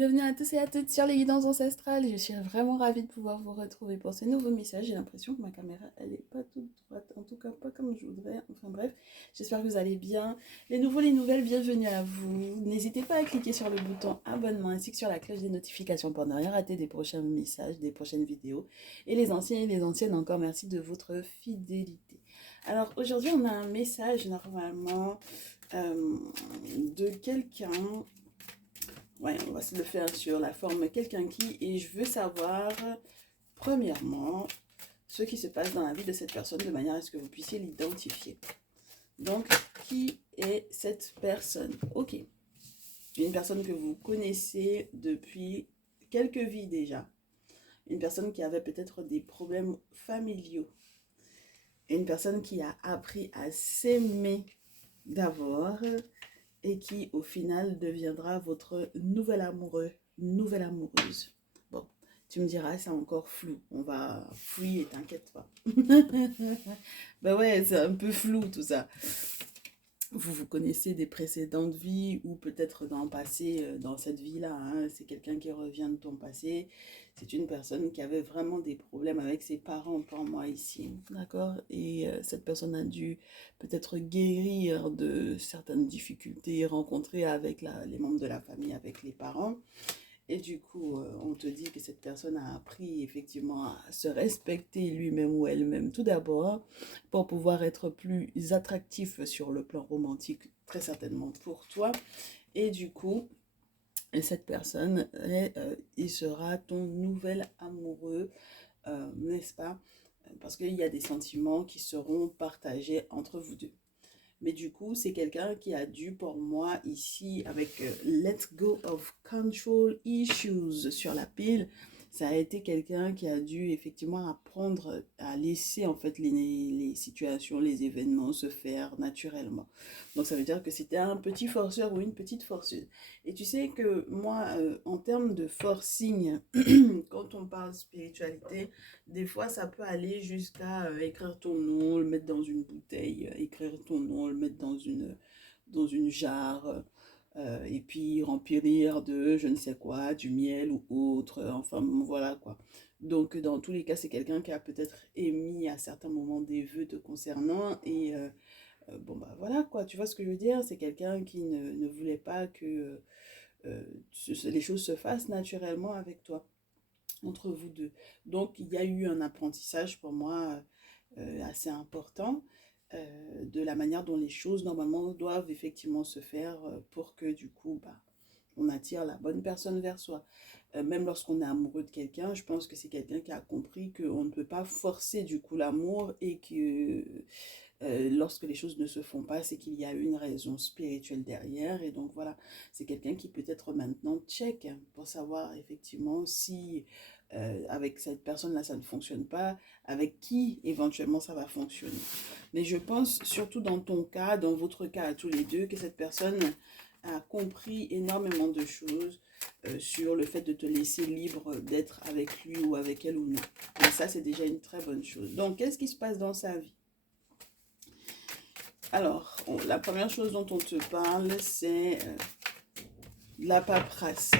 Bienvenue à tous et à toutes sur les guidances ancestrales. Je suis vraiment ravie de pouvoir vous retrouver pour ce nouveau message. J'ai l'impression que ma caméra, elle est pas toute droite, en tout cas pas comme je voudrais. Enfin bref, j'espère que vous allez bien. Les nouveaux, les nouvelles, bienvenue à vous. N'hésitez pas à cliquer sur le bouton abonnement ainsi que sur la cloche des notifications pour ne rien rater des prochains messages, des prochaines vidéos. Et les anciens et les anciennes, encore merci de votre fidélité. Alors aujourd'hui, on a un message normalement de quelqu'un. Ouais, on va se le faire sur la forme quelqu'un qui, et je veux savoir, premièrement, ce qui se passe dans la vie de cette personne de manière à ce que vous puissiez l'identifier. Donc, qui est cette personne? Ok, une personne que vous connaissez depuis quelques vies déjà. Une personne qui avait peut-être des problèmes familiaux. Une personne qui a appris à s'aimer d'abord et qui au final deviendra votre nouvel amoureux, nouvelle amoureuse. Bon, tu me diras, c'est encore flou. On va fouiller, t'inquiète pas. Ben ouais, c'est un peu flou tout ça. Vous vous connaissez des précédentes vies ou peut-être dans le passé, dans cette vie-là, hein, c'est quelqu'un qui revient de ton passé. C'est une personne qui avait vraiment des problèmes avec ses parents pour moi ici, d'accord? Et cette personne a dû peut-être guérir de certaines difficultés rencontrées avec les membres de la famille, avec les parents. Et du coup, on te dit que cette personne a appris effectivement à se respecter lui-même ou elle-même tout d'abord pour pouvoir être plus attractif sur le plan romantique, très certainement pour toi. Et du coup, cette personne, il sera ton nouvel amoureux, n'est-ce pas? Parce qu'il y a des sentiments qui seront partagés entre vous deux. Mais du coup, c'est quelqu'un qui a dû, pour moi, ici, avec Let Go of Control Issues sur la pile, ça a été quelqu'un qui a dû effectivement apprendre à laisser en fait les situations, les événements se faire naturellement. Donc ça veut dire que c'était un petit forceur ou une petite forceuse. Et tu sais que moi, en termes de forcing, quand on parle spiritualité, des fois, ça peut aller jusqu'à écrire ton nom, le mettre dans une bouteille, écrire ton nom, le mettre dans une jarre, et puis remplir de je ne sais quoi, du miel ou autre, enfin voilà quoi. Donc, dans tous les cas, c'est quelqu'un qui a peut-être émis à certains moments des vœux te concernant, et bon, bah voilà quoi, tu vois ce que je veux dire? C'est quelqu'un qui ne voulait pas que les choses se fassent naturellement avec toi entre vous deux. Donc, il y a eu un apprentissage pour moi assez important de la manière dont les choses normalement doivent effectivement se faire pour que du coup, bah, on attire la bonne personne vers soi. Même lorsqu'on est amoureux de quelqu'un, je pense que c'est quelqu'un qui a compris qu'on ne peut pas forcer du coup l'amour et que lorsque les choses ne se font pas, c'est qu'il y a une raison spirituelle derrière. Et donc voilà, c'est quelqu'un qui peut-être maintenant check pour savoir effectivement si avec cette personne-là ça ne fonctionne pas, avec qui éventuellement ça va fonctionner. Mais je pense surtout dans ton cas, dans votre cas à tous les deux, que cette personne a compris énormément de choses sur le fait de te laisser libre d'être avec lui ou avec elle ou non. Et ça, c'est déjà une très bonne chose. Donc, qu'est-ce qui se passe dans sa vie? Alors, la première chose dont on te parle, c'est la paperasse.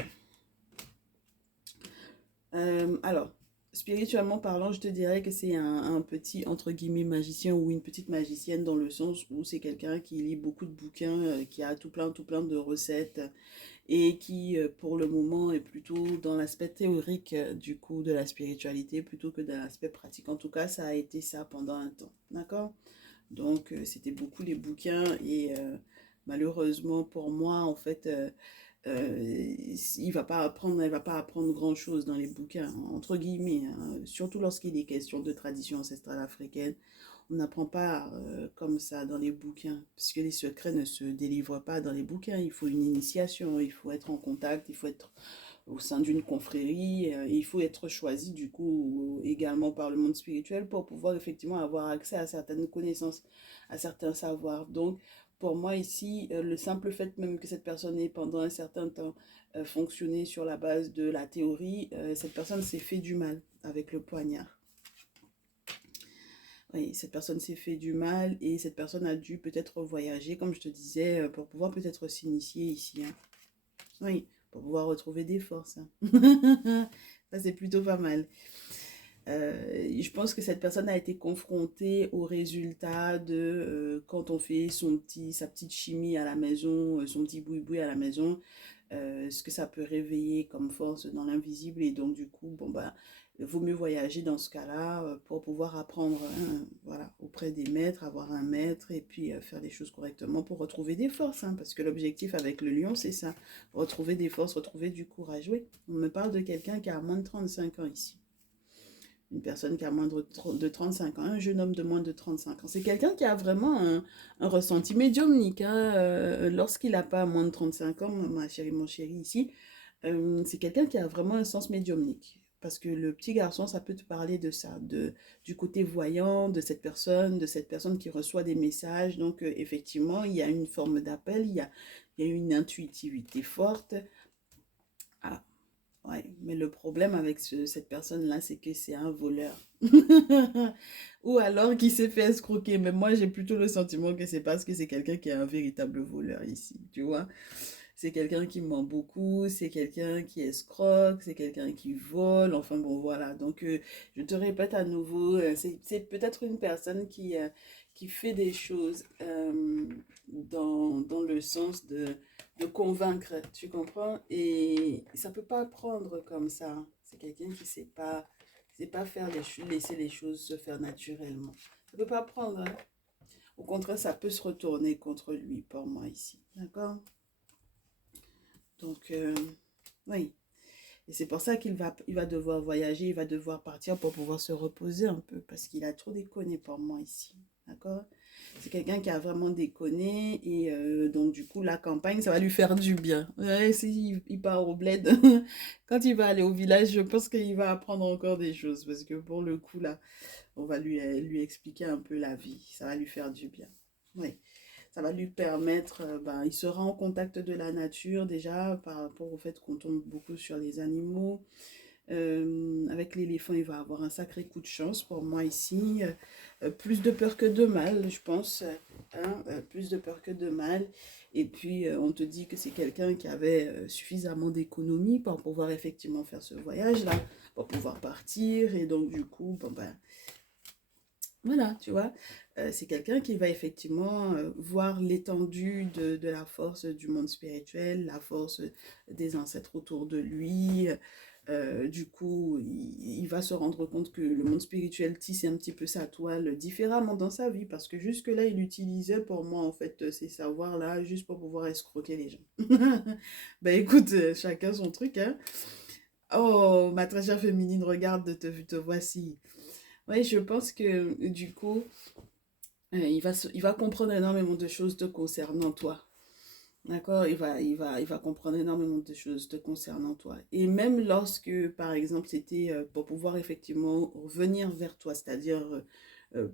Alors, spirituellement parlant, je te dirais que c'est un petit, entre guillemets, magicien ou une petite magicienne dans le sens où c'est quelqu'un qui lit beaucoup de bouquins, qui a tout plein de recettes et qui, pour le moment, est plutôt dans l'aspect théorique du coup de la spiritualité plutôt que dans l'aspect pratique. En tout cas, ça a été ça pendant un temps, d'accord? Donc, c'était beaucoup les bouquins et malheureusement pour moi, en fait, elle va pas apprendre grand-chose dans les bouquins, hein, entre guillemets, hein, surtout lorsqu'il est question de tradition ancestrale africaine. On n'apprend pas comme ça dans les bouquins, puisque les secrets ne se délivrent pas dans les bouquins. Il faut une initiation, il faut être en contact, il faut être au sein d'une confrérie, il faut être choisi du coup également par le monde spirituel pour pouvoir effectivement avoir accès à certaines connaissances, à certains savoirs. Donc, pour moi ici, le simple fait même que cette personne ait pendant un certain temps fonctionné sur la base de la théorie, cette personne s'est fait du mal avec le poignard. Oui, cette personne s'est fait du mal et cette personne a dû peut-être voyager, comme je te disais, pour pouvoir peut-être s'initier ici, hein. Oui, pour pouvoir retrouver des forces. Hein. Ça, c'est plutôt pas mal. Je pense que cette personne a été confrontée au résultat de quand on fait sa petite chimie à la maison, son petit boui-boui à la maison, ce que ça peut réveiller comme force dans l'invisible. Et donc, du coup, bon, bah, il vaut mieux voyager dans ce cas-là pour pouvoir apprendre voilà, auprès des maîtres, avoir un maître et puis faire les choses correctement pour retrouver des forces. Hein, parce que l'objectif avec le lion, c'est ça, retrouver des forces, retrouver du courage. Oui, on me parle de quelqu'un qui a moins de 35 ans ici. Une personne qui a moins de 35 ans, un jeune homme de moins de 35 ans. C'est quelqu'un qui a vraiment un ressenti médiumnique. Hein, lorsqu'il n'a pas moins de 35 ans, ma chérie, mon chéri ici, c'est quelqu'un qui a vraiment un sens médiumnique. Parce que le petit garçon, ça peut te parler de ça, du côté voyant de cette personne qui reçoit des messages. Donc, effectivement, il y a une forme d'appel, il y a une intuitivité forte. Ah, ouais, mais le problème avec cette personne-là, c'est que c'est un voleur. Ou alors qui s'est fait escroquer. Mais moi, j'ai plutôt le sentiment que c'est parce que c'est quelqu'un qui est un véritable voleur ici, tu vois. C'est quelqu'un qui ment beaucoup, c'est quelqu'un qui escroque, c'est quelqu'un qui vole, enfin bon voilà. Donc je te répète à nouveau, c'est peut-être une personne qui fait des choses dans le sens de convaincre, tu comprends? Et ça peut pas prendre comme ça. C'est quelqu'un qui sait pas faire les choses, laisser les choses se faire naturellement. Ça peut pas prendre. Hein. Au contraire, ça peut se retourner contre lui, pour moi ici. D'accord? Donc, oui. Et c'est pour ça il va devoir voyager, il va devoir partir pour pouvoir se reposer un peu, parce qu'il a trop déconné pour moi ici. D'accord? C'est quelqu'un qui a vraiment déconné, et donc du coup, la campagne, ça va lui faire du bien. Ouais, si il part au bled, quand il va aller au village, je pense qu'il va apprendre encore des choses, parce que pour le coup, là, on va lui expliquer un peu la vie. Ça va lui faire du bien. Oui. Ça va lui permettre, ben, il sera en contact de la nature déjà par rapport au fait qu'on tombe beaucoup sur les animaux. Avec l'éléphant, il va avoir un sacré coup de chance pour moi ici. Plus de peur que de mal, je pense. Hein, plus de peur que de mal. Et puis, on te dit que c'est quelqu'un qui avait suffisamment d'économie pour pouvoir effectivement faire ce voyage-là, pour pouvoir partir. Et donc, du coup, bon, ben, voilà, tu vois, c'est quelqu'un qui va effectivement voir l'étendue de la force du monde spirituel, la force des ancêtres autour de lui. Du coup, il va se rendre compte que le monde spirituel tisse un petit peu sa toile différemment dans sa vie, parce que jusque-là, il utilisait pour moi, en fait, ces savoirs-là juste pour pouvoir escroquer les gens. Ben écoute, chacun son truc, hein. Oh, ma très chère féminine, regarde, te voici. Oui, je pense que du coup, il va comprendre énormément de choses te concernant toi. D'accord? Il va comprendre énormément de choses te concernant toi. Et même lorsque, par exemple, c'était pour pouvoir effectivement revenir vers toi, c'est-à-dire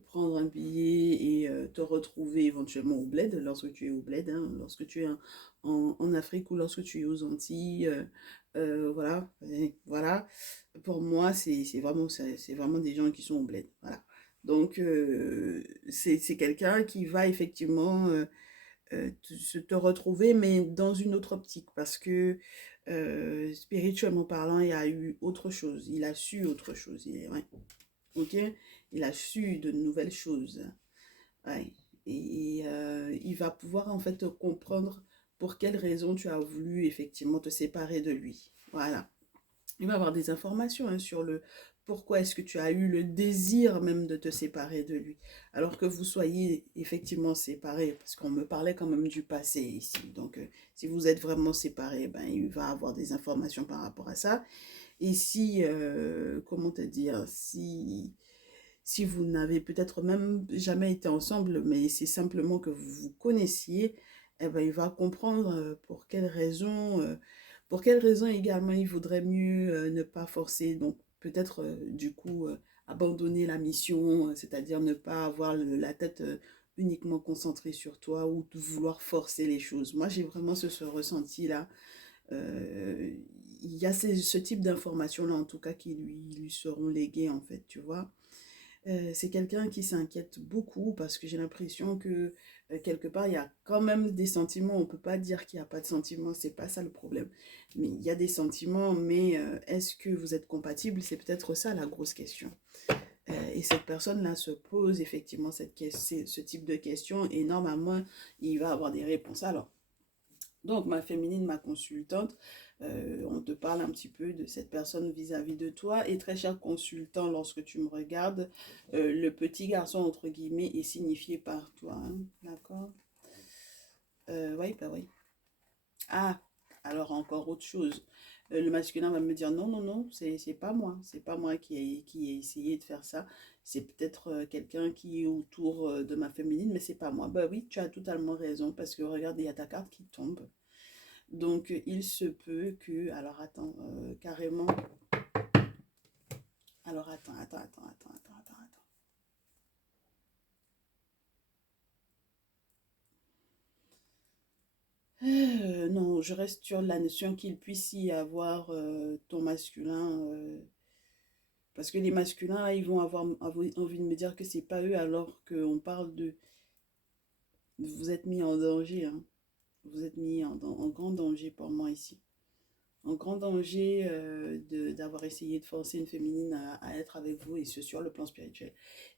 prendre un billet et te retrouver éventuellement au bled, lorsque tu es au bled, hein, lorsque tu es en Afrique ou lorsque tu es aux Antilles, voilà, voilà. Pour moi, c'est vraiment des gens qui sont au bled, voilà. Donc, c'est quelqu'un qui va effectivement te retrouver, mais dans une autre optique, parce que spirituellement parlant, il y a eu autre chose, il a su autre chose, ouais, ok, il a su de nouvelles choses, ouais, et il va pouvoir en fait comprendre pour quelles raisons tu as voulu effectivement te séparer de lui, voilà. Il va avoir des informations hein, sur le pourquoi est-ce que tu as eu le désir même de te séparer de lui. Alors que vous soyez effectivement séparés, parce qu'on me parlait quand même du passé ici. Donc, si vous êtes vraiment séparés, ben, il va avoir des informations par rapport à ça. Et si, comment te dire, si vous n'avez peut-être même jamais été ensemble, mais c'est simplement que vous vous connaissiez, eh ben, il va comprendre pour quelles raisons également il vaudrait mieux ne pas forcer, donc peut-être du coup abandonner la mission, c'est-à-dire ne pas avoir la tête uniquement concentrée sur toi ou de vouloir forcer les choses. Moi, j'ai vraiment ce ressenti-là. Euh, il y a ce type d'informations-là, en tout cas, qui lui seront léguées, en fait, tu vois. C'est quelqu'un qui s'inquiète beaucoup parce que j'ai l'impression que quelque part, il y a quand même des sentiments. On ne peut pas dire qu'il n'y a pas de sentiments, c'est pas ça le problème. Mais il y a des sentiments, mais est-ce que vous êtes compatibles? C'est peut-être ça la grosse question. Et cette personne-là se pose effectivement ce type de questions et normalement, il va avoir des réponses. Alors, donc, ma féminine, ma consultante, on te parle un petit peu de cette personne vis-à-vis de toi. Et très cher consultant, lorsque tu me regardes, le petit garçon, entre guillemets, est signifié par toi. Hein, d'accord? Oui, bah oui. Ah, alors encore autre chose. Le masculin va me dire non, non, non, c'est pas moi. C'est pas moi qui ai essayé de faire ça. C'est peut-être quelqu'un qui est autour de ma féminine, mais c'est pas moi. Bah oui, tu as totalement raison parce que regarde, il y a ta carte qui tombe. Donc, il se peut que... Alors, attends, carrément... Alors, attends. Non, je reste sur la notion qu'il puisse y avoir ton masculin. Parce que les masculins, ils vont avoir envie de me dire que c'est pas eux alors qu'on parle de... Vous êtes mis en danger, hein. Vous êtes mis en grand danger pour moi ici. En grand danger d'avoir essayé de forcer une féminine à être avec vous et ce sur le plan spirituel.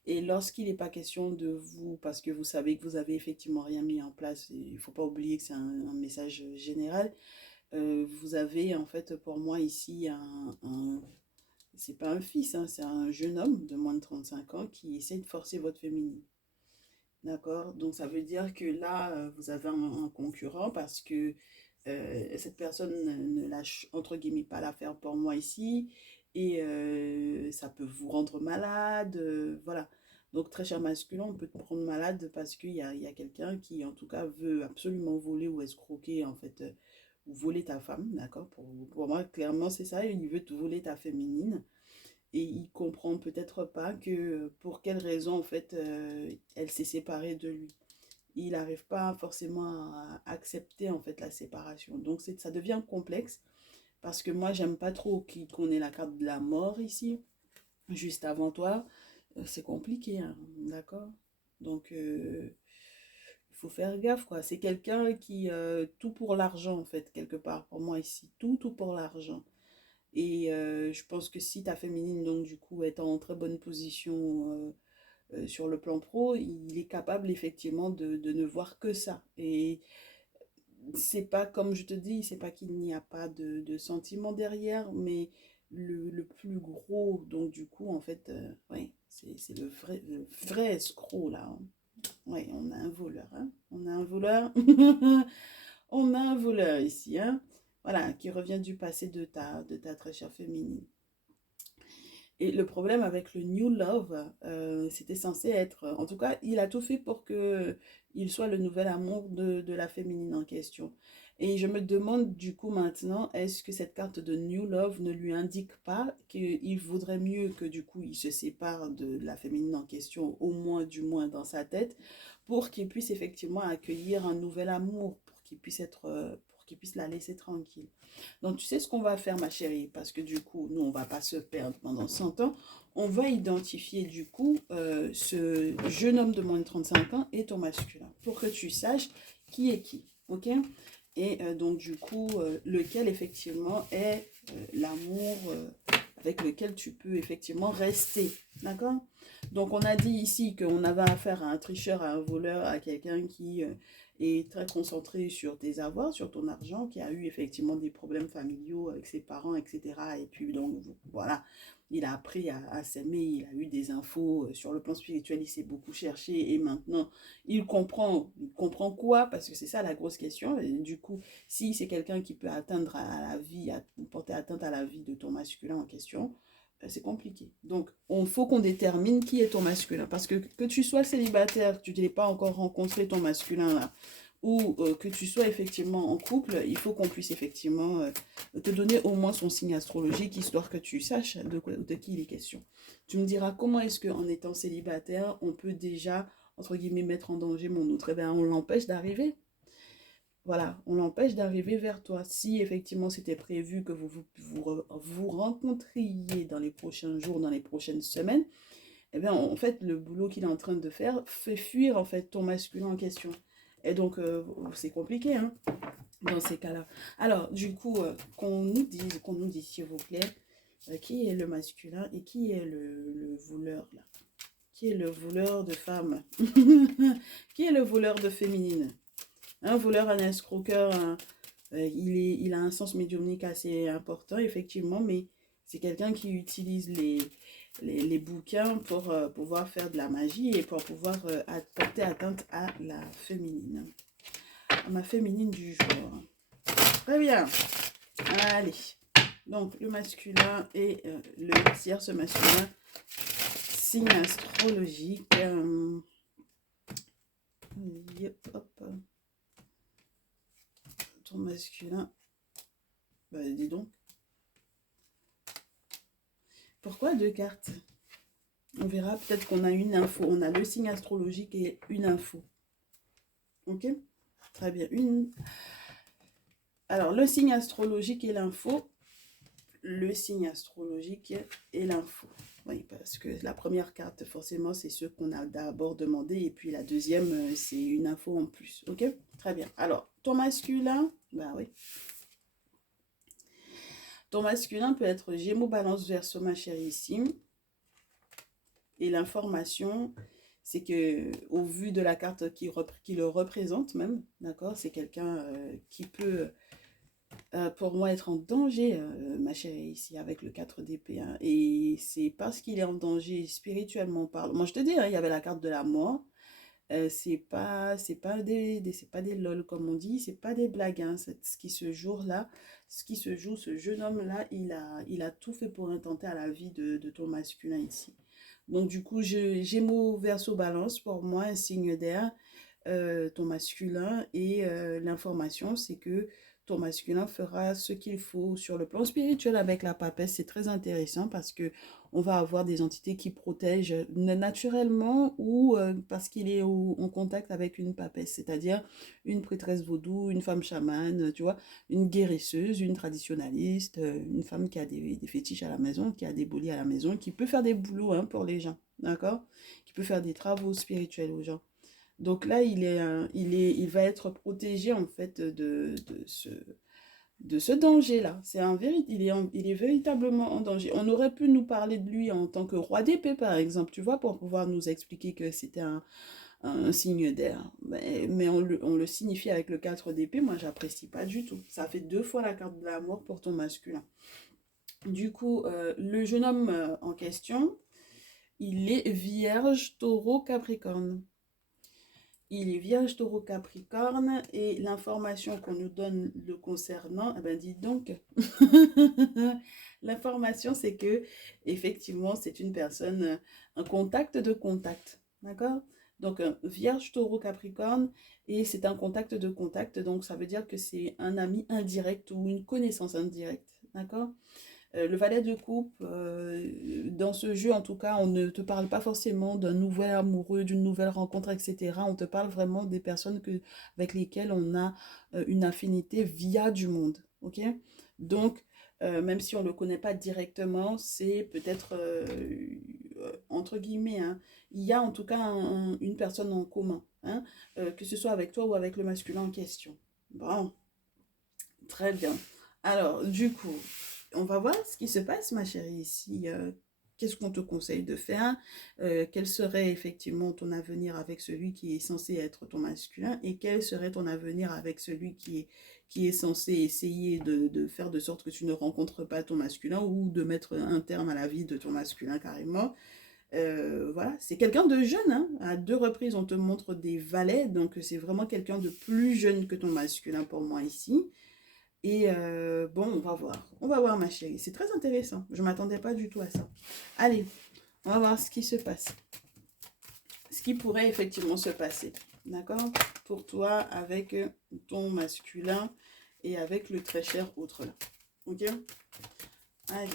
Et lorsqu'il n'est pas question de vous, parce que vous savez que vous avez effectivement rien mis en place, il ne faut pas oublier que c'est un message général, vous avez en fait pour moi ici c'est pas un fils, hein, c'est un jeune homme de moins de 35 ans qui essaie de forcer votre féminine. D'accord? Donc ça veut dire que là, vous avez un concurrent parce que cette personne ne lâche entre guillemets pas l'affaire pour moi ici et ça peut vous rendre malade. Voilà. Donc très cher masculin, on peut te prendre malade parce qu'il y a quelqu'un qui en tout cas veut absolument voler ou escroquer en fait ou voler ta femme. D'accord? Pour moi, clairement, c'est ça. Il veut te voler ta féminine et il comprend peut-être pas que pour quelle raison en fait elle s'est séparée de lui. Il n'arrive pas forcément à accepter en fait la séparation. Donc ça devient complexe parce que moi j'aime pas trop qu'on ait la carte de la mort ici, juste avant toi. C'est compliqué, hein, d'accord? Donc il faut faire gaffe quoi. C'est quelqu'un qui tout pour l'argent en fait quelque part pour moi ici, tout pour l'argent. Et je pense que si ta féminine, donc du coup, est en très bonne position sur le plan pro, il est capable effectivement de ne voir que ça. Et c'est pas, comme je te dis, c'est pas qu'il n'y a pas de sentiment derrière, mais le plus gros, donc du coup, en fait, ouais, c'est le vrai escroc là. Hein. Ouais, on a un voleur, hein. On a un voleur. On a un voleur ici, hein. Voilà, qui revient du passé de ta très chère féminine. Et le problème avec le New Love, c'était censé être, en tout cas, il a tout fait pour que il soit le nouvel amour de la féminine en question. Et je me demande du coup maintenant, est-ce que cette carte de New Love ne lui indique pas qu'il vaudrait mieux que du coup il se sépare de la féminine en question, au moins du moins dans sa tête, pour qu'il puisse effectivement accueillir un nouvel amour, pour qu'il puisse être, pour qu'il puisse la laisser tranquille. Donc, tu sais ce qu'on va faire, ma chérie, parce que du coup, nous, on ne va pas se perdre pendant 100 ans. On va identifier du coup ce jeune homme de moins de 35 ans et ton masculin pour que tu saches qui est qui. Ok? Et donc, du coup, lequel effectivement est l'amour avec lequel tu peux effectivement rester. D'accord? Donc, on a dit ici qu'on avait affaire à un tricheur, à un voleur, à quelqu'un qui est très concentré sur tes avoirs, sur ton argent, qui a eu effectivement des problèmes familiaux avec ses parents, etc. Et puis, donc, voilà, il a appris à s'aimer, il a eu des infos sur le plan spirituel, il s'est beaucoup cherché et maintenant, il comprend quoi? Parce que c'est ça la grosse question. Et du coup, si c'est quelqu'un qui peut atteindre à la vie, porter atteinte à la vie de ton masculin en question, c'est compliqué. Donc, il faut qu'on détermine qui est ton masculin. Parce que tu sois célibataire, tu n'as pas encore rencontré ton masculin là, ou que tu sois effectivement en couple, il faut qu'on puisse effectivement te donner au moins son signe astrologique, histoire que tu saches de qui il est question. Tu me diras comment est-ce qu'en étant célibataire, on peut déjà, entre guillemets, mettre en danger mon autre. Eh bien, on l'empêche d'arriver. Voilà, on l'empêche d'arriver vers toi. Si effectivement c'était prévu que vous rencontriez dans les prochains jours, dans les prochaines semaines, eh bien, en fait, le boulot qu'il est en train de faire fait fuir, en fait, ton masculin en question. Et donc, c'est compliqué, hein, dans ces cas-là. Alors, du coup, qu'on nous dise, s'il vous plaît, qui est le masculin et qui est le voleur, là? Qui est le voleur de femmes? Qui est le voleur de féminine? Un voleur, un escroqueur, il a un sens médiumnique assez important, effectivement, mais c'est quelqu'un qui utilise les bouquins pour pouvoir faire de la magie et pour pouvoir porter atteinte à la féminine, à ma féminine du jour. Très bien. Allez. Donc, le masculin et le tierce masculin, signe astrologique. Hop. Ton masculin. Bah, dis donc. Pourquoi deux cartes? On verra, peut-être qu'on a une info. On a le signe astrologique et une info. Ok? Très bien. Alors, le signe astrologique et l'info. Le signe astrologique et l'info. Oui, parce que la première carte, forcément, c'est ce qu'on a d'abord demandé. Et puis la deuxième, c'est une info en plus. Ok? Très bien. Alors, ton masculin, bah oui. Ton masculin peut être Gémeaux, Balance, Verseau, ma chérissime. Et l'information, c'est que au vu de la carte qui le représente même, d'accord, c'est quelqu'un qui peut, pour moi, être en danger, ma chérie, ici, avec le 4 d'épée. Hein. Et c'est parce qu'il est en danger spirituellement parlant. Moi, je te dis, hein, il y avait la carte de la mort. C'est pas des lol comme on dit, c'est pas des blagues. Hein. Ce qui se joue là, ce qui se joue, ce jeune homme là, il a tout fait pour intenter à la vie de ton masculin ici. Donc du coup, Gémeaux, Verseau, Balance, pour moi, un signe d'air, ton masculin. Et l'information, c'est que ton masculin fera ce qu'il faut sur le plan spirituel avec la papesse. C'est très intéressant parce que on va avoir des entités qui protègent naturellement ou parce qu'il est en contact avec une papesse, c'est-à-dire une prêtresse vaudou, une femme chamane, tu vois, une guérisseuse, une traditionnaliste, une femme qui a des fétiches à la maison, qui a des boulis à la maison, qui peut faire des boulots hein, pour les gens, d'accord? Qui peut faire des travaux spirituels aux gens. Donc là, il va être protégé en fait de ce danger-là. Il est véritablement en danger. On aurait pu nous parler de lui en tant que roi d'épée, par exemple, tu vois, pour pouvoir nous expliquer que c'était un signe d'air. Mais on le signifie avec le 4 d'épée, moi, j'apprécie pas du tout. Ça fait 2 fois la carte de la mort pour ton masculin. Du coup, le jeune homme en question, il est vierge, taureau, capricorne. Il est vierge, taureau, capricorne et l'information qu'on nous donne le concernant, eh ben dis donc, l'information c'est que effectivement c'est une personne, un contact de contact, d'accord? Donc vierge, taureau, capricorne et c'est un contact de contact, donc ça veut dire que c'est un ami indirect ou une connaissance indirecte, d'accord? Le valet de coupe, dans ce jeu, en tout cas, on ne te parle pas forcément d'un nouvel amoureux, d'une nouvelle rencontre, etc. On te parle vraiment des personnes avec lesquelles on a une affinité via du monde. Ok? Donc, même si on ne le connaît pas directement, c'est peut-être, entre guillemets, hein, il y a en tout cas une personne en commun, hein, que ce soit avec toi ou avec le masculin en question. Bon, très bien. Alors, du coup, on va voir ce qui se passe, ma chérie, ici. Qu'est-ce qu'on te conseille de faire? Quel serait effectivement ton avenir avec celui qui est censé être ton masculin? Et quel serait ton avenir avec celui qui est censé essayer de faire de sorte que tu ne rencontres pas ton masculin ou de mettre un terme à la vie de ton masculin carrément? Voilà, c'est quelqu'un de jeune, hein. À 2 reprises, on te montre des valets, donc c'est vraiment quelqu'un de plus jeune que ton masculin pour moi ici. Et bon, on va voir ma chérie. C'est très intéressant. Je ne m'attendais pas du tout à ça. Allez, on va voir ce qui se passe. Ce qui pourrait effectivement se passer. D'accord? Pour toi, avec ton masculin et avec le très cher autre là. Ok? Allez.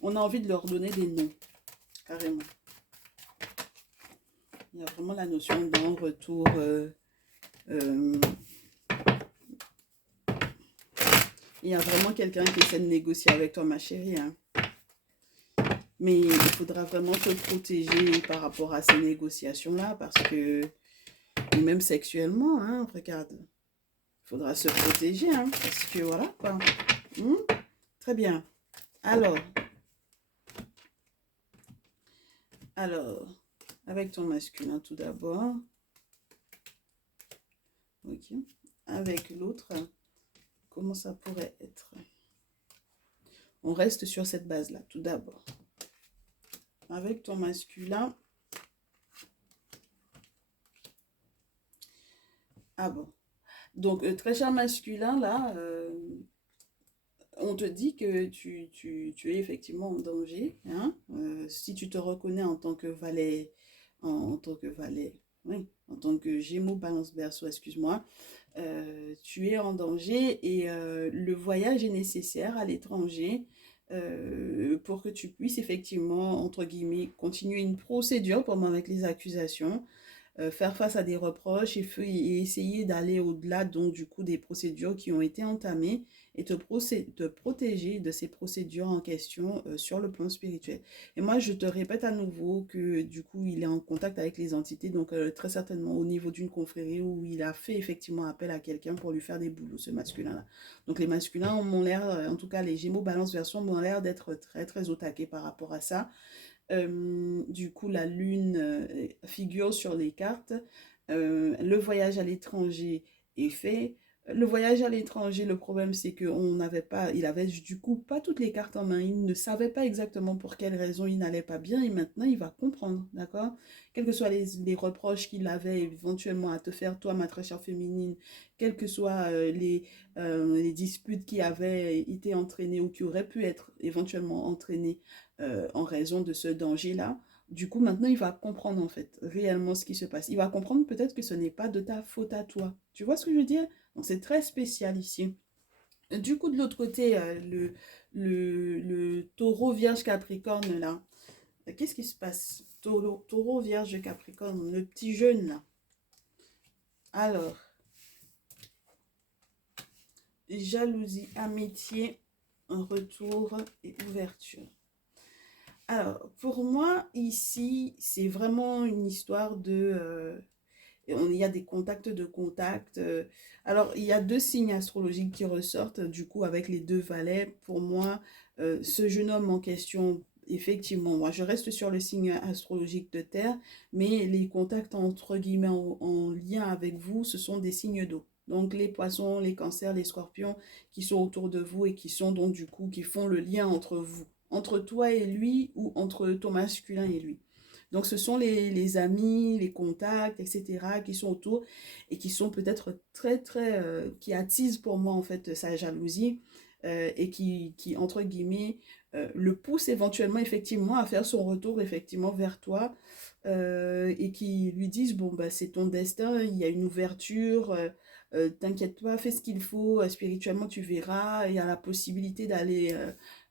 On a envie de leur donner des noms. Carrément. Il y a vraiment la notion d'un retour... il y a vraiment quelqu'un qui essaie de négocier avec toi, ma chérie. Hein. Mais il faudra vraiment se protéger par rapport à ces négociations-là, parce que, et même sexuellement, hein, regarde, il faudra se protéger, hein, parce que voilà, quoi. Hmm. Très bien. Alors, alors, avec ton masculin tout d'abord. Ok. Avec l'autre, comment ça pourrait être? On reste sur cette base-là, tout d'abord. Avec ton masculin. Ah bon. Donc, très cher masculin, là, on te dit que tu es effectivement en danger. Hein? Si tu te reconnais en tant que valet, en tant que valet, oui, en tant que Gémeaux, Balance, Verseau, excuse-moi, tu es en danger et le voyage est nécessaire à l'étranger pour que tu puisses effectivement, entre guillemets, continuer une procédure pour moi avec les accusations, faire face à des reproches et essayer d'aller au-delà donc du coup des procédures qui ont été entamées et te protéger de ces procédures en question sur le plan spirituel. Et moi, je te répète à nouveau que du coup, il est en contact avec les entités, donc très certainement au niveau d'une confrérie où il a fait effectivement appel à quelqu'un pour lui faire des boulots, ce masculin-là. Donc les masculins ont l'air, en tout cas les Gémeaux Balance Verseau ont l'air d'être très très au taquet par rapport à ça. Du coup, la lune figure sur les cartes. Le voyage à l'étranger est fait. Le voyage à l'étranger, le problème c'est qu'on n'avait pas, il avait du coup pas toutes les cartes en main. Il ne savait pas exactement pour quelle raison il n'allait pas bien et maintenant il va comprendre, d'accord? Quels que soient les reproches qu'il avait éventuellement à te faire, toi, ma très chère féminine, quelles que soient les disputes qui avaient été entraînées ou qui auraient pu être éventuellement entraînées en raison de ce danger-là. Du coup, maintenant, il va comprendre en fait réellement ce qui se passe. Il va comprendre peut-être que ce n'est pas de ta faute à toi. Tu vois ce que je veux dire? Donc, c'est très spécial ici. Du coup, de l'autre côté, le taureau vierge capricorne, là, qu'est-ce qui se passe? Taureau vierge capricorne, le petit jeune, là. Alors, jalousie, amitié, un retour et ouverture. Alors, pour moi, ici, c'est vraiment une histoire il y a des contacts de contacts. Alors, il y a deux signes astrologiques qui ressortent, du coup, avec les deux valets. Pour moi, ce jeune homme en question, effectivement, moi, je reste sur le signe astrologique de terre, mais les contacts, entre guillemets, en lien avec vous, ce sont des signes d'eau. Donc, les poissons, les cancers, les scorpions qui sont autour de vous et qui sont donc, du coup, qui font le lien entre vous, entre toi et lui ou entre ton masculin et lui. Donc, ce sont les amis, les contacts, etc., qui sont autour et qui sont peut-être très, très, qui attisent pour moi, en fait, sa jalousie et qui, entre guillemets, le poussent éventuellement, effectivement, à faire son retour, effectivement, vers toi et qui lui disent, bon, bah, c'est ton destin, il y a une ouverture, t'inquiète pas, fais ce qu'il faut, spirituellement, tu verras, il y a la possibilité d'aller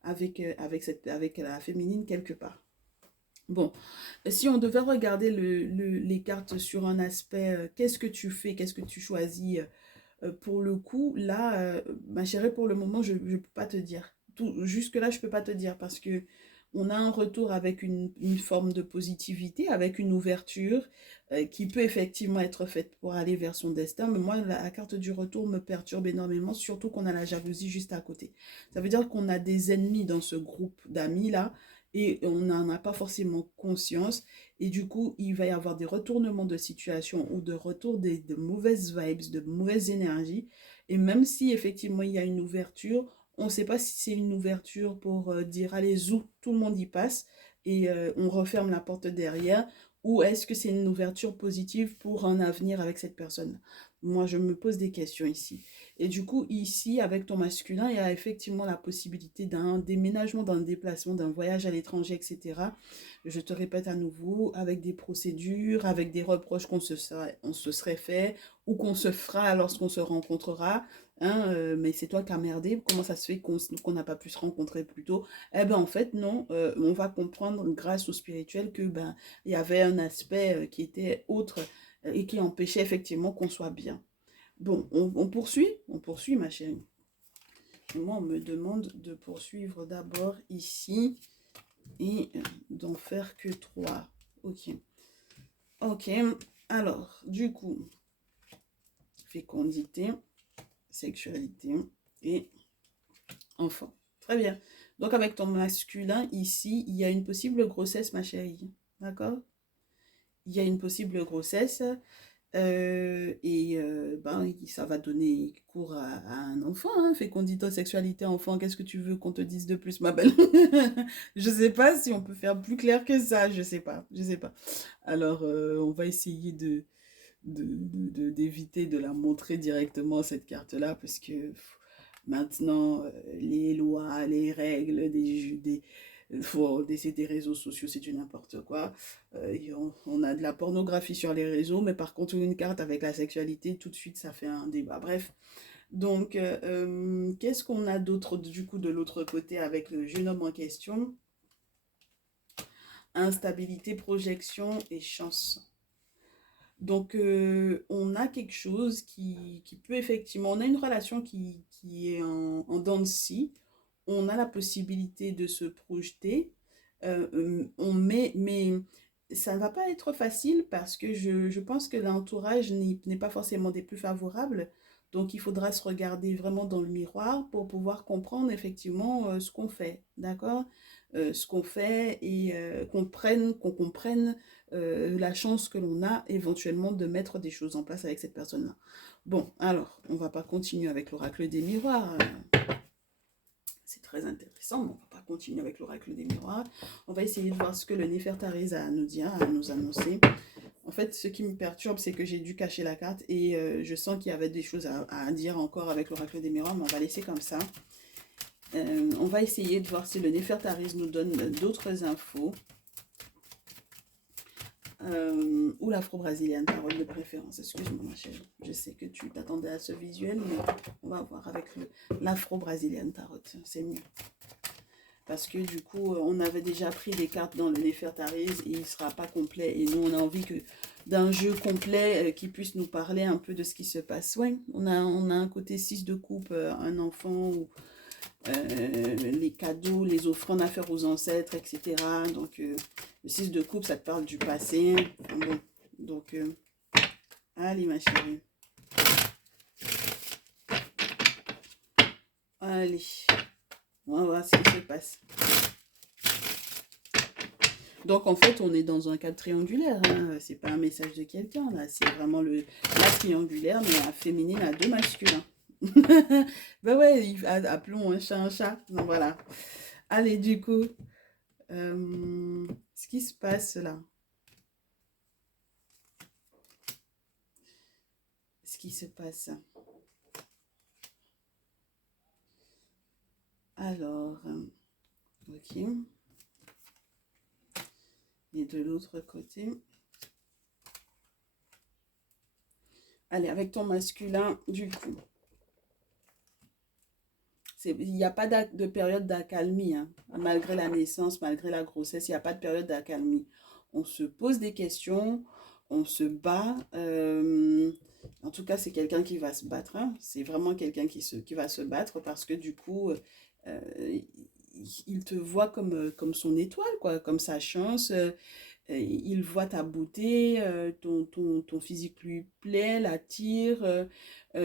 avec la féminine quelque part. Bon, si on devait regarder les cartes sur un aspect, qu'est-ce que tu fais, qu'est-ce que tu choisis pour le coup, là, ma chérie, pour le moment, je ne peux pas te dire. Jusque-là, je ne peux pas te dire parce que on a un retour avec une forme de positivité, avec une ouverture qui peut effectivement être faite pour aller vers son destin. Mais moi, la carte du retour me perturbe énormément, surtout qu'on a la jalousie juste à côté. Ça veut dire qu'on a des ennemis dans ce groupe d'amis-là et on n'en a pas forcément conscience. Et du coup, il va y avoir des retournements de situation ou de retour de mauvaises vibes, de mauvaises énergies. Et même si effectivement il y a une ouverture, on ne sait pas si c'est une ouverture pour dire allez, zou, tout le monde y passe et on referme la porte derrière. Ou est-ce que c'est une ouverture positive pour un avenir avec cette personne? Moi, je me pose des questions ici. Et du coup, ici, avec ton masculin, il y a effectivement la possibilité d'un déménagement, d'un déplacement, d'un voyage à l'étranger, etc. Je te répète à nouveau, avec des procédures, avec des reproches on se serait fait ou qu'on se fera lorsqu'on se rencontrera. Hein, mais c'est toi qui as merdé, comment ça se fait qu'on n'a pas pu se rencontrer plus tôt? Eh ben en fait non, on va comprendre grâce au spirituel que ben il y avait un aspect qui était autre et qui empêchait effectivement qu'on soit bien. Bon, on poursuit ma chérie. Et moi on me demande de poursuivre d'abord ici et d'en faire que 3. Ok. Ok. Alors, du coup, fécondité, sexualité et enfant. Très bien. Donc, avec ton masculin, ici, il y a une possible grossesse, ma chérie. D'accord? Il y a une possible grossesse. Ben, ça va donner cours à un enfant, hein. Fécondité, sexualité, enfant, qu'est-ce que tu veux qu'on te dise de plus, ma belle? Je sais pas si on peut faire plus clair que ça, je sais pas, je sais pas. Alors, on va essayer d'éviter de la montrer directement, cette carte-là, parce que maintenant, les lois, les règles des réseaux sociaux, c'est du n'importe quoi. On a de la pornographie sur les réseaux, mais par contre, une carte avec la sexualité, tout de suite, ça fait un débat. Bref. Donc, qu'est-ce qu'on a d'autre, du coup, de l'autre côté avec le jeune homme en question? Instabilité, projection et chance. Donc, on a quelque chose qui peut effectivement, on a une relation qui est en dents de scie. On a la possibilité de se projeter. Mais ça ne va pas être facile parce que je pense que l'entourage n'est pas forcément des plus favorables. Donc, il faudra se regarder vraiment dans le miroir pour pouvoir comprendre effectivement ce qu'on fait. D'accord? Ce qu'on fait et qu'on comprenne la chance que l'on a éventuellement de mettre des choses en place avec cette personne-là. Bon, alors, on va pas continuer avec l'oracle des miroirs. C'est très intéressant, mais on va pas continuer avec l'oracle des miroirs. On va essayer de voir ce que le Néfertari a à nous dire, à nous annoncer. En fait, ce qui me perturbe, c'est que j'ai dû cacher la carte et je sens qu'il y avait des choses à dire encore avec l'oracle des miroirs, mais on va laisser comme ça. On va essayer de voir si le Néfertari nous donne d'autres infos. Ou l'afro-brésilienne, parole de préférence. Excuse-moi, ma chérie. Je sais que tu t'attendais à ce visuel, mais on va voir avec l'afro-brésilienne tarot. C'est mieux. Parce que du coup, on avait déjà pris des cartes dans le Néfertari et il ne sera pas complet. Et nous, on a envie d'un jeu complet qui puisse nous parler un peu de ce qui se passe. Ouais, on a un côté 6 de coupe, un enfant ou les cadeaux, les offrandes à faire aux ancêtres, etc. Donc, le 6 de coupe, ça te parle du passé. Enfin, bon, donc, allez, ma chérie. Allez, on va voir ce qui se passe. Donc, en fait, on est dans un cadre triangulaire. Hein. C'est pas un message de quelqu'un, là. C'est vraiment la triangulaire, mais un féminin à deux masculins. Ben ouais, appelons un chat un chat. Donc, voilà. Allez, du coup, ce qui se passe là. Ce qui se passe. Alors, ok. Et de l'autre côté. Allez, avec ton masculin, du coup. Il n'y a pas de période d'accalmie. Hein. Malgré la naissance, malgré la grossesse, il n'y a pas de période d'accalmie. On se pose des questions, on se bat. En tout cas, c'est quelqu'un qui va se battre. Hein. C'est vraiment quelqu'un qui va se battre parce que du coup, il te voit comme son étoile, quoi, comme sa chance. Il voit ta beauté, ton physique lui plaît, l'attire.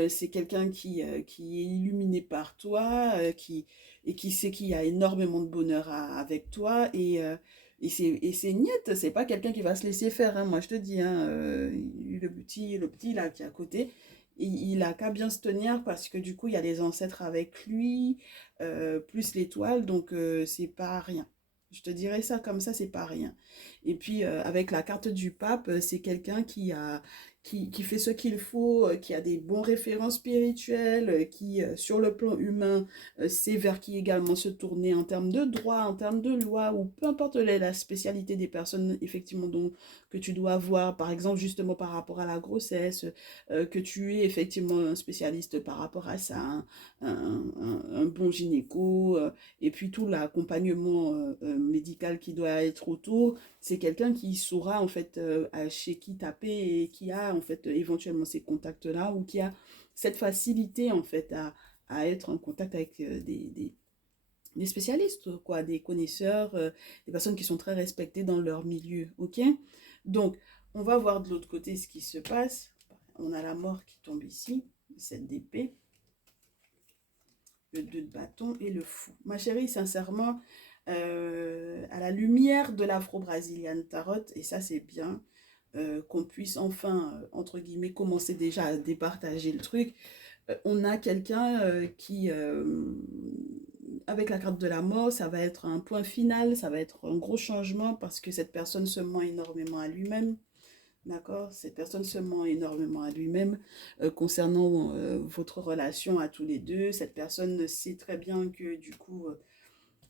C'est quelqu'un qui est illuminé par toi, et qui sait qu'il y a énormément de bonheur avec toi. Et c'est niette, c'est pas quelqu'un qui va se laisser faire. Hein, moi, je te dis, hein, le petit là qui est à côté, il a qu'à bien se tenir parce que du coup, il y a les ancêtres avec lui, plus l'étoile, donc c'est pas rien. Je te dirais ça comme ça, c'est pas rien. Et puis, avec la carte du pape, c'est quelqu'un qui fait ce qu'il faut, qui a des bons référents spirituels, qui, sur le plan humain, sait vers qui également se tourner en termes de droit, en termes de loi, ou peu importe la spécialité des personnes, effectivement, que tu dois voir, par exemple, justement par rapport à la grossesse, que tu es effectivement un spécialiste par rapport à ça, hein, un bon gynéco, et puis tout l'accompagnement médical qui doit être autour, c'est quelqu'un qui saura en fait chez qui taper et qui a en fait éventuellement ces contacts-là ou qui a cette facilité en fait à être en contact avec des spécialistes, quoi, des connaisseurs, des personnes qui sont très respectées dans leur milieu, ok? Donc, on va voir de l'autre côté ce qui se passe. On a la mort qui tombe ici, 7 d'épée, le 2 de bâton et le fou. Ma chérie, sincèrement, à la lumière de l'Afro-Brazilian Tarot, et ça c'est bien, qu'on puisse enfin, entre guillemets, commencer déjà à départager le truc. On a quelqu'un qui, avec la carte de la mort, ça va être un point final, ça va être un gros changement parce que cette personne se ment énormément à lui-même. D'accord? Cette personne se ment énormément à lui-même concernant votre relation à tous les deux. Cette personne sait très bien que du coup,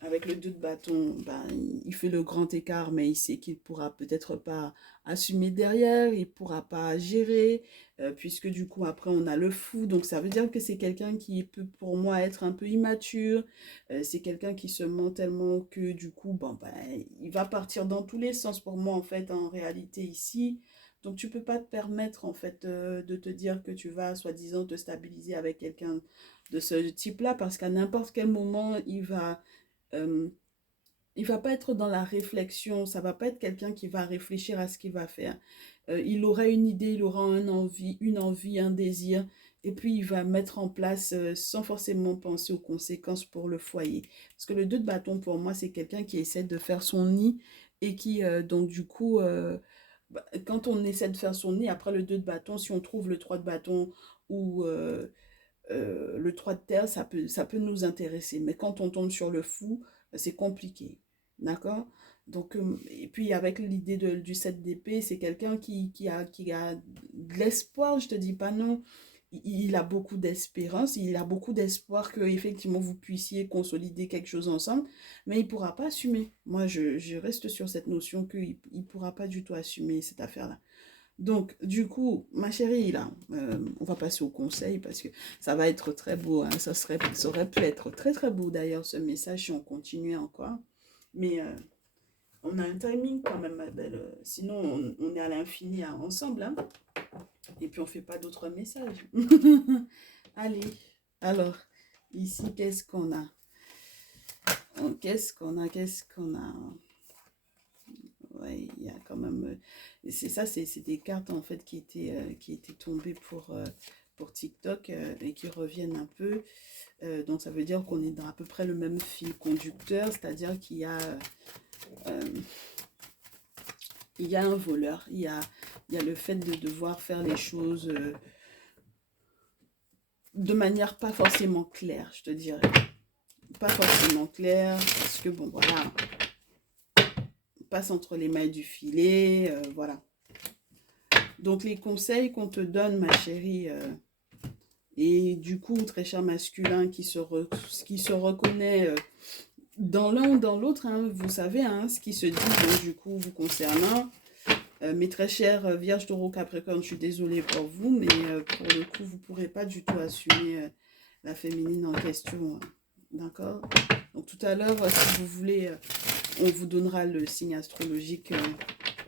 avec le 2 de bâton, ben, il fait le grand écart, mais il sait qu'il ne pourra peut-être pas assumer derrière, il ne pourra pas gérer, puisque du coup, après, on a le fou. Donc, ça veut dire que c'est quelqu'un qui peut, pour moi, être un peu immature. C'est quelqu'un qui se ment tellement que, du coup, bon, ben, il va partir dans tous les sens pour moi, en fait, en réalité, ici. Donc, tu ne peux pas te permettre, en fait, de te dire que tu vas, soi-disant, te stabiliser avec quelqu'un de ce type-là, parce qu'à n'importe quel moment, euh, il va pas être dans la réflexion, ça va pas être quelqu'un qui va réfléchir à ce qu'il va faire. Il aura une idée, il aura une envie, un désir, et puis il va mettre en place sans forcément penser aux conséquences pour le foyer. Parce que le 2 de bâton, pour moi, c'est quelqu'un qui essaie de faire son nid et qui, donc du coup, quand on essaie de faire son nid, après le 2 de bâton, si on trouve le 3 de bâton ou le 3 de terre, ça peut nous intéresser. Mais quand on tombe sur le fou, c'est compliqué. D'accord? Donc, et puis avec l'idée du 7 d'épée, c'est quelqu'un qui a de l'espoir, je te dis pas non. Il a beaucoup d'espérance, il a beaucoup d'espoir que effectivement vous puissiez consolider quelque chose ensemble, mais il ne pourra pas assumer. Moi, je reste sur cette notion qu'il ne pourra pas du tout assumer cette affaire-là. Donc, du coup, ma chérie, là, on va passer au conseil parce que ça va être très beau. Hein. Ça aurait pu être très, très beau d'ailleurs, ce message, si on continuait encore. Mais on a un timing quand même, ma belle. Sinon, on est à l'infini ensemble. Hein. Et puis, on ne fait pas d'autres messages. Allez, alors, ici, qu'est-ce qu'on a? Qu'est-ce qu'on a? Ouais, il y a quand même. C'est ça, c'est des cartes en fait qui étaient tombées pour TikTok et qui reviennent un peu. Donc ça veut dire qu'on est dans à peu près le même fil conducteur, c'est-à-dire euh, il y a un voleur, il y a le fait de devoir faire les choses de manière pas forcément claire, je te dirais. Pas forcément claire, parce que bon, voilà, passe entre les mailles du filet, voilà. Donc les conseils qu'on te donne, ma chérie, et du coup, très cher masculin qui se reconnaît dans l'un ou dans l'autre, hein, vous savez, hein, ce qui se dit, donc, du coup, vous concernant. Mes très chères Vierge Taureau Capricorne, je suis désolée pour vous, mais pour le coup, vous ne pourrez pas du tout assumer la féminine en question. D'accord? Donc tout à l'heure, si vous voulez, on vous donnera le signe astrologique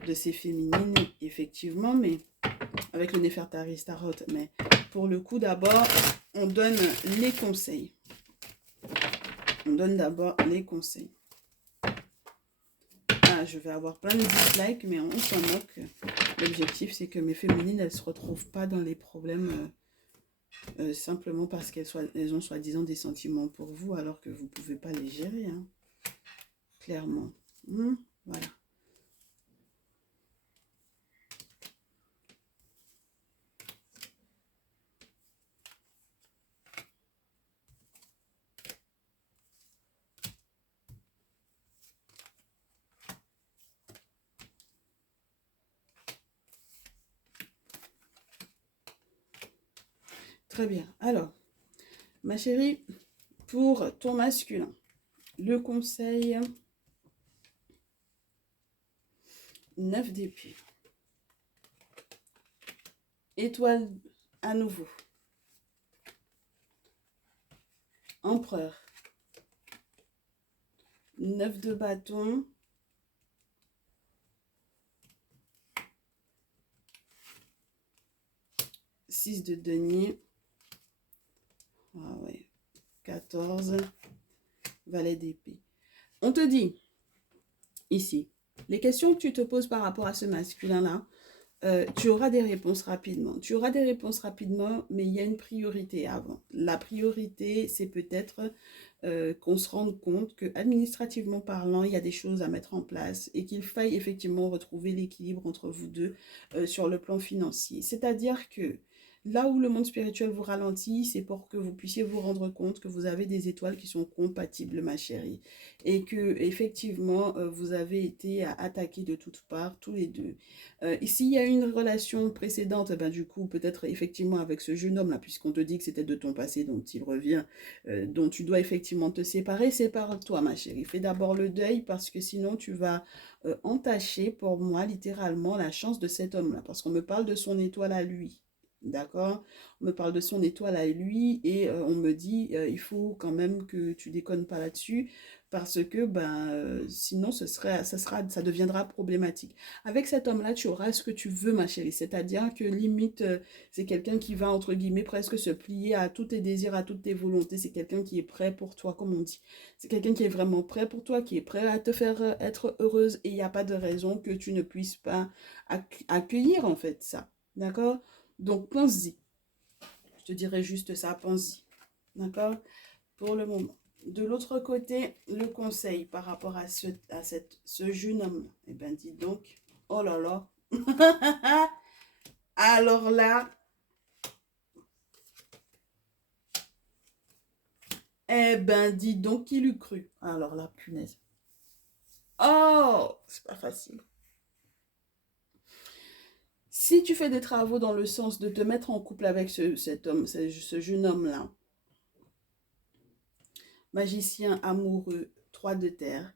de ces féminines, effectivement, mais avec le Néfertari Tarot. Mais pour le coup, d'abord, on donne les conseils. On donne d'abord les conseils. Ah, je vais avoir plein de dislikes, mais on s'en moque. L'objectif, c'est que mes féminines, elles ne se retrouvent pas dans les problèmes simplement parce qu'elles ont soi-disant des sentiments pour vous, alors que vous ne pouvez pas les gérer, hein, clairement. Voilà. Très bien. Alors, ma chérie, pour ton masculin, le conseil 9 d'épée. Étoile à nouveau. Empereur. 9 de bâton. Six de denier. Ah ouais. 14. Valet d'épée. On te dit, ici, les questions que tu te poses par rapport à ce masculin-là, tu auras des réponses rapidement. Tu auras des réponses rapidement, mais il y a une priorité avant. La priorité, c'est peut-être qu'on se rende compte que administrativement parlant, il y a des choses à mettre en place et qu'il faille effectivement retrouver l'équilibre entre vous deux sur le plan financier. C'est-à-dire que là où le monde spirituel vous ralentit, c'est pour que vous puissiez vous rendre compte que vous avez des étoiles qui sont compatibles, ma chérie, et que effectivement vous avez été attaqués de toutes parts, tous les deux. Ici, il y a une relation précédente, ben, du coup, peut-être effectivement avec ce jeune homme-là, puisqu'on te dit que c'était de ton passé dont il revient, dont tu dois effectivement te séparer, sépare-toi, ma chérie. Fais d'abord le deuil parce que sinon tu vas entacher pour moi littéralement la chance de cet homme-là. Parce qu'on me parle de son étoile à lui. D'accord? On me parle de son étoile à lui et on me dit il faut quand même que tu déconnes pas là-dessus parce que ben sinon ça deviendra problématique. Avec cet homme-là, tu auras ce que tu veux, ma chérie. C'est-à-dire que limite, c'est quelqu'un qui va, entre guillemets, presque se plier à tous tes désirs, à toutes tes volontés. C'est quelqu'un qui est prêt pour toi, comme on dit. C'est quelqu'un qui est vraiment prêt pour toi, qui est prêt à te faire être heureuse. Et il n'y a pas de raison que tu ne puisses pas accueillir, en fait, ça. D'accord? Donc, pense-y. Je te dirais juste ça, pense-y. D'accord? Pour le moment. De l'autre côté, le conseil par rapport à ce jeune homme, eh bien, dis donc, oh là là. Alors là, eh ben, dis donc qu'il eût cru. Alors là, punaise. Oh, c'est pas facile. Si tu fais des travaux dans le sens de te mettre en couple avec cet homme, ce jeune homme-là, magicien amoureux, 3 de terre,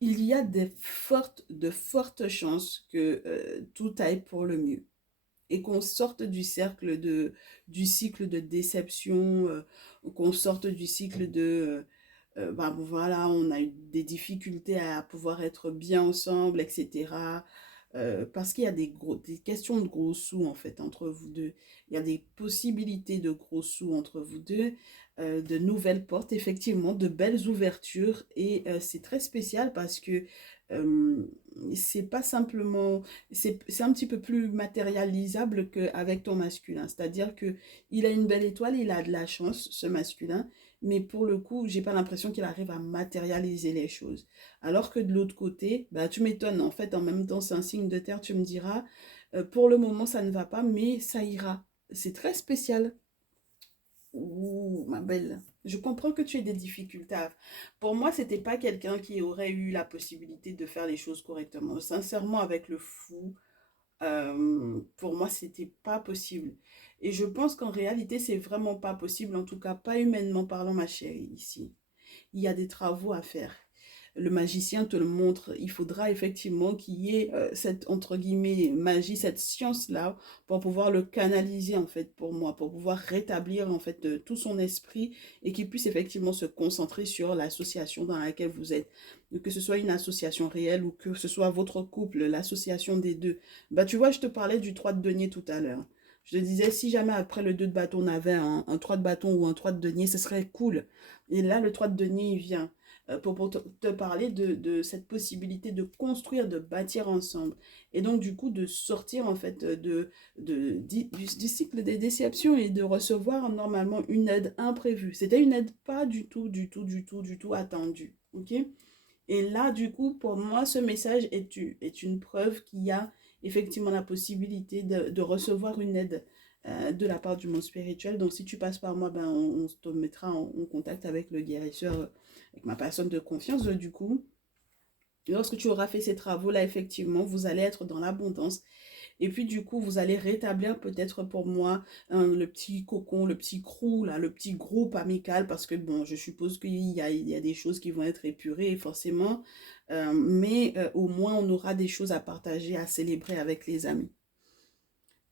il y a de fortes chances que tout aille pour le mieux et qu'on sorte du cycle de déception, qu'on sorte du cycle de ben voilà, on a eu des difficultés à pouvoir être bien ensemble, etc. Parce qu'il y a des questions de gros sous en fait entre vous deux. Il y a des possibilités de gros sous entre vous deux, de nouvelles portes, effectivement, de belles ouvertures. Et c'est très spécial parce que euh, c'est pas simplement, c'est un petit peu plus matérialisable qu'avec ton masculin. C'est-à-dire que il a une belle étoile, il a de la chance, ce masculin, mais pour le coup, j'ai pas l'impression qu'il arrive à matérialiser les choses. Alors que de l'autre côté, bah, tu m'étonnes, en fait, en même temps, c'est un signe de terre, tu me diras, pour le moment, ça ne va pas, mais ça ira. C'est très spécial. Ouh, ma belle. Je comprends que tu aies des difficultés. Pour moi, c'était pas quelqu'un qui aurait eu la possibilité de faire les choses correctement. Sincèrement, avec le fou, pour moi, c'était pas possible. Et je pense qu'en réalité, c'est vraiment pas possible, en tout cas pas humainement parlant, ma chérie, ici. Il y a des travaux à faire. Le magicien te le montre. Il faudra effectivement qu'il y ait cette, entre guillemets, magie, cette science-là, pour pouvoir le canaliser, en fait, pour moi, pour pouvoir rétablir, en fait, tout son esprit et qu'il puisse effectivement se concentrer sur l'association dans laquelle vous êtes. Que ce soit une association réelle ou que ce soit votre couple, l'association des deux. Bah, tu vois, je te parlais du 3 de denier tout à l'heure. Je te disais, si jamais après le 2 de bâton, on avait un 3 de bâton ou un 3 de denier, ce serait cool. Et là, le 3 de denier, il vient pour te parler de cette possibilité de construire, de bâtir ensemble. Et donc, du coup, de sortir, en fait, du cycle des déceptions et de recevoir normalement une aide imprévue. C'était une aide pas du tout, du tout, du tout, du tout attendue. OK? Et là, du coup, pour moi, ce message est une preuve qu'il y a effectivement la possibilité de recevoir une aide de la part du monde spirituel. Donc, si tu passes par moi, ben, on te mettra en contact avec le guérisseur, avec ma personne de confiance. Du coup, lorsque tu auras fait ces travaux-là, effectivement, vous allez être dans l'abondance. Et puis, du coup, vous allez rétablir peut-être pour moi le petit cocon, le petit crew, là, le petit groupe amical, parce que, bon, je suppose qu'il y a des choses qui vont être épurées, forcément, mais au moins, on aura des choses à partager, à célébrer avec les amis.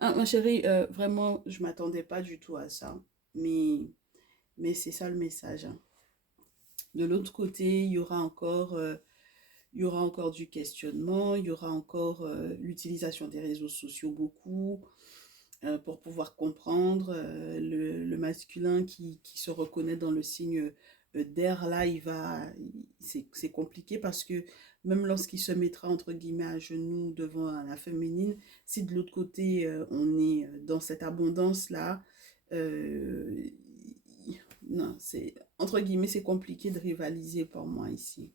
Ah, ma chérie, vraiment, je m'attendais pas du tout à ça, mais, mais c'est ça le message, hein. De l'autre côté, il y aura encore du questionnement, il y aura encore l'utilisation des réseaux sociaux beaucoup pour pouvoir comprendre le masculin qui se reconnaît dans le signe d'air là, c'est compliqué parce que même lorsqu'il se mettra entre guillemets à genoux devant la féminine, si de l'autre côté on est dans cette abondance là, euh, non, c'est entre guillemets c'est compliqué de rivaliser pour moi ici.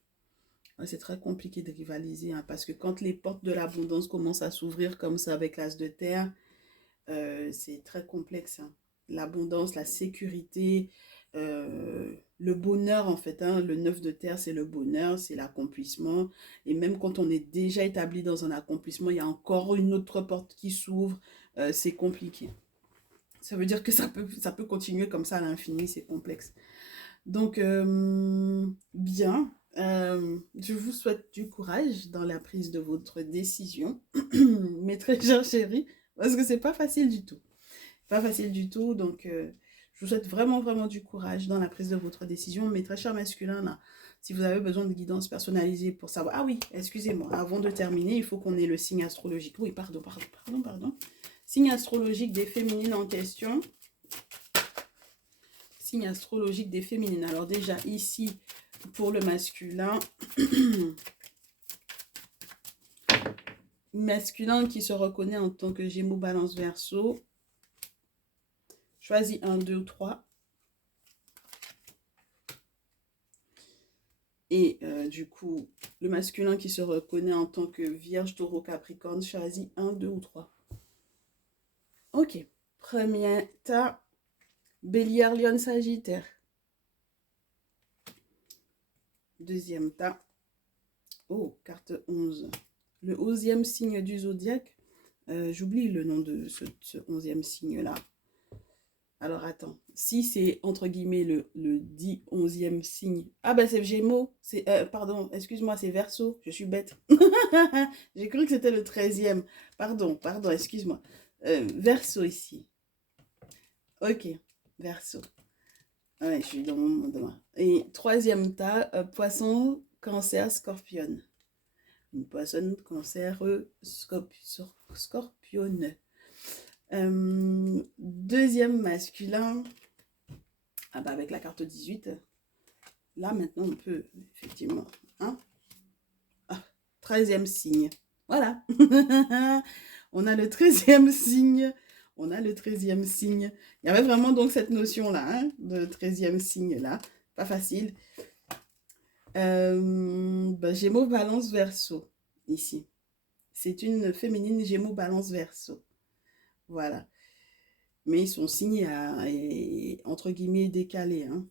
Ouais, c'est très compliqué de rivaliser hein, parce que quand les portes de l'abondance commencent à s'ouvrir comme ça avec l'as de terre, c'est très complexe, hein. L'abondance, la sécurité, le bonheur en fait, hein. Le 9 de terre, c'est le bonheur, c'est l'accomplissement. Et même quand on est déjà établi dans un accomplissement, il y a encore une autre porte qui s'ouvre. C'est compliqué. Ça veut dire que ça peut continuer comme ça à l'infini, c'est complexe. Donc, bien. Je vous souhaite du courage dans la prise de votre décision, mes très chers chéris, parce que c'est pas facile du tout. Pas facile du tout, donc je vous souhaite vraiment, vraiment du courage dans la prise de votre décision. Mes très chers masculins, là, si vous avez besoin de guidance personnalisée pour savoir... Ah oui, excusez-moi, avant de terminer, il faut qu'on ait le signe astrologique. Oui, pardon. Signe astrologique des féminines en question. Signe astrologique des féminines. Alors déjà, ici, pour le masculin... masculin qui se reconnaît en tant que Gémeaux, Balance, Verseau. Choisis 1, 2 ou 3. Et du coup, le masculin qui se reconnaît en tant que Vierge, Taureau, Capricorne, choisit 1, 2 ou 3. Ok. Premier tas, Bélier, Lion, Sagittaire. Deuxième tas. Oh, carte 11. Le 11e signe du zodiaque. J'oublie le nom de ce 11e signe-là. Alors attends, si c'est entre guillemets le dit 11e signe. Ah bah c'est Gémeaux, pardon, excuse-moi, c'est Verseau, je suis bête. J'ai cru que c'était le 13e. Pardon, excuse-moi. Verseau ici. Ok, Verseau. Ouais, je suis dans mon monde. Et troisième tas, Poisson, Cancer, Scorpion. Une poissonne, Cancer, Scorpion. Deuxième masculin, ah bah avec la carte 18, là maintenant on peut effectivement, hein, 13e signe, voilà, on a le 13e signe, on a le 13e signe, il y avait vraiment donc cette notion là, hein, de 13e signe là, pas facile. Bah, Gémeaux, Balance, Verseau, ici, c'est une féminine Gémeaux, Balance, Verseau, voilà. Mais son signe est entre guillemets décalé, hein.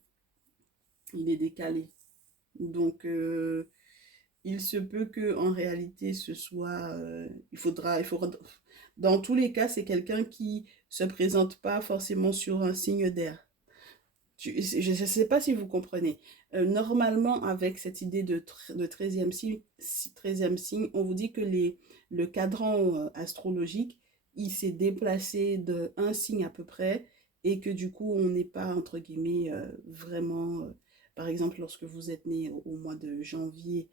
Il est décalé. Donc, il se peut que en réalité, ce soit... il faudra... Dans tous les cas, c'est quelqu'un qui se présente pas forcément sur un signe d'air. Je ne sais pas si vous comprenez. Normalement, avec cette idée de 13e signe, 13e signe, on vous dit que le cadran astrologique, il s'est déplacé d'un signe à peu près et que du coup, on n'est pas, entre guillemets, vraiment... par exemple, lorsque vous êtes né au mois de janvier,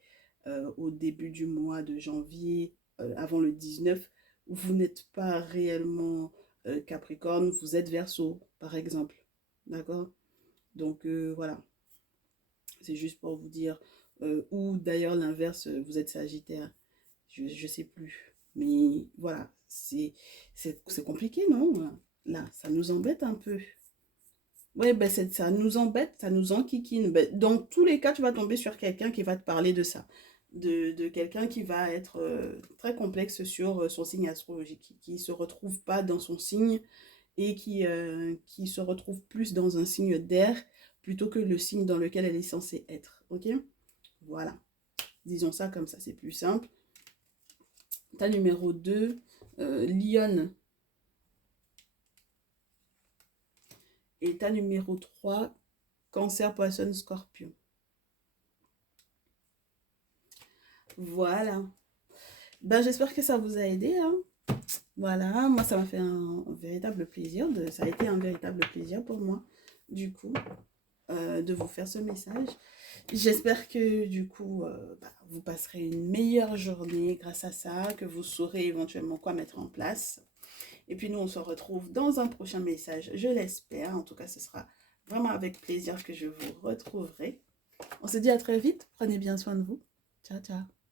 au début du mois de janvier, avant le 19, vous n'êtes pas réellement Capricorne, vous êtes Verseau, par exemple. D'accord? Donc voilà, c'est juste pour vous dire. Ou d'ailleurs l'inverse, vous êtes Sagittaire. Je ne sais plus. Mais voilà, c'est compliqué, non? Là, ça nous embête un peu. Ouais, ben ça nous embête, ça nous enquiquine. Ben, dans tous les cas, tu vas tomber sur quelqu'un qui va te parler de ça. De quelqu'un qui va être très complexe sur son signe astrologique, qui ne se retrouve pas dans son signe et qui se retrouve plus dans un signe d'air plutôt que le signe dans lequel elle est censée être. Ok? Voilà. Disons ça comme ça, c'est plus simple. Ta numéro 2, Lion. Et ta numéro 3, Cancer, Poisson, Scorpion. Voilà. Ben, j'espère que ça vous a aidé, hein. Voilà, moi ça m'a fait un véritable plaisir, ça a été un véritable plaisir pour moi, du coup, de vous faire ce message. J'espère que du coup, vous passerez une meilleure journée grâce à ça, que vous saurez éventuellement quoi mettre en place. Et puis nous, on se retrouve dans un prochain message, je l'espère. En tout cas, ce sera vraiment avec plaisir que je vous retrouverai. On se dit à très vite. Prenez bien soin de vous. Ciao, ciao.